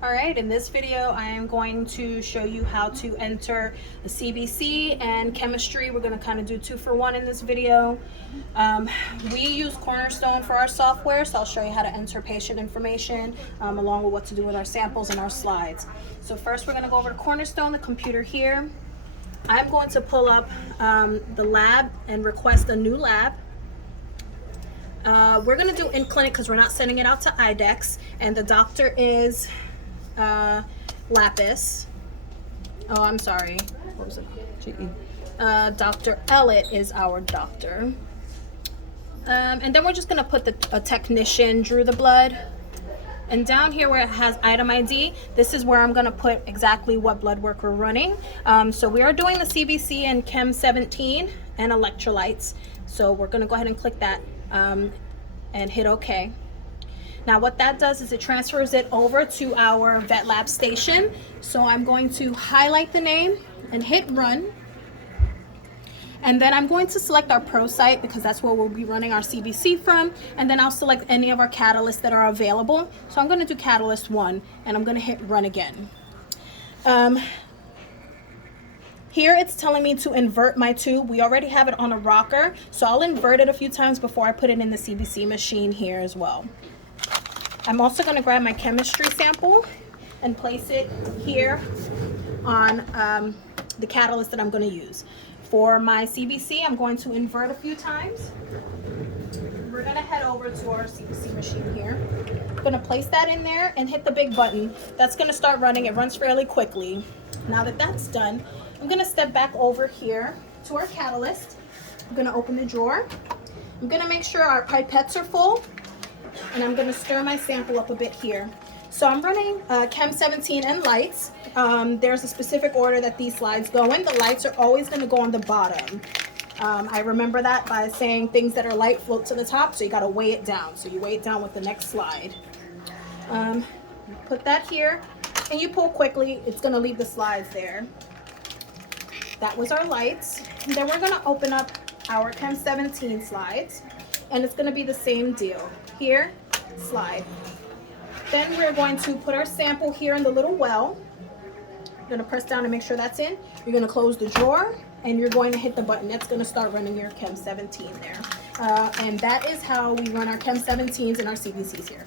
All right, in this video, I am going to show you how to enter the CBC and chemistry. We're going to kind of do 2-for-1 in this video. We use Cornerstone for our software, so I'll show you how to enter patient information along with what to do with our samples and our slides. So first, we're going to go over to Cornerstone, the computer here. I'm going to pull up the lab and request a new lab. We're going to do in clinic because we're not sending it out to IDEX, and the doctor is Lapis. Oh, I'm sorry. What was it? GE. Dr. Ellett is our doctor. And then we're just going to put a technician drew the blood. And down here where it has item ID, this is where I'm going to put exactly what blood work we're running. So we are doing the CBC and Chem 17 and electrolytes. So we're going to go ahead and click that and hit OK. Now what that does is it transfers it over to our vet lab station. So I'm going to highlight the name and hit run. And then I'm going to select our pro site because that's where we'll be running our CBC from. And then I'll select any of our catalysts that are available. So I'm going to do catalyst 1 and I'm going to hit run again. Here it's telling me to invert my tube. We already have it on a rocker, so I'll invert it a few times before I put it in the CBC machine here as well. I'm also going to grab my chemistry sample and place it here on the catalyst that I'm going to use. For my CBC, I'm going to invert a few times. We're going to head over to our CBC machine here. I'm going to place that in there and hit the big button. That's going to start running. It runs fairly quickly. Now that that's done, I'm going to step back over here to our catalyst. I'm going to open the drawer. I'm going to make sure our pipettes are full, and I'm going to stir my sample up a bit here. So I'm running Chem 17 and lights. There's a specific order that these slides go in. The lights are always going to go on the bottom. I remember that by saying things that are light float to the top, so you got to weigh it down. So you weigh it down with the next slide. Put that here, and you pull quickly. It's going to leave the slides there. That was our lights. And then we're going to open up our Chem 17 slides, and it's going to be the same deal. Here, slide. Then we're going to put our sample here in the little well. You're going to press down and make sure that's in. You're going to close the drawer, and you're going to hit the button. That's going to start running your Chem 17 there. And that is how we run our Chem 17s and our CBCs here.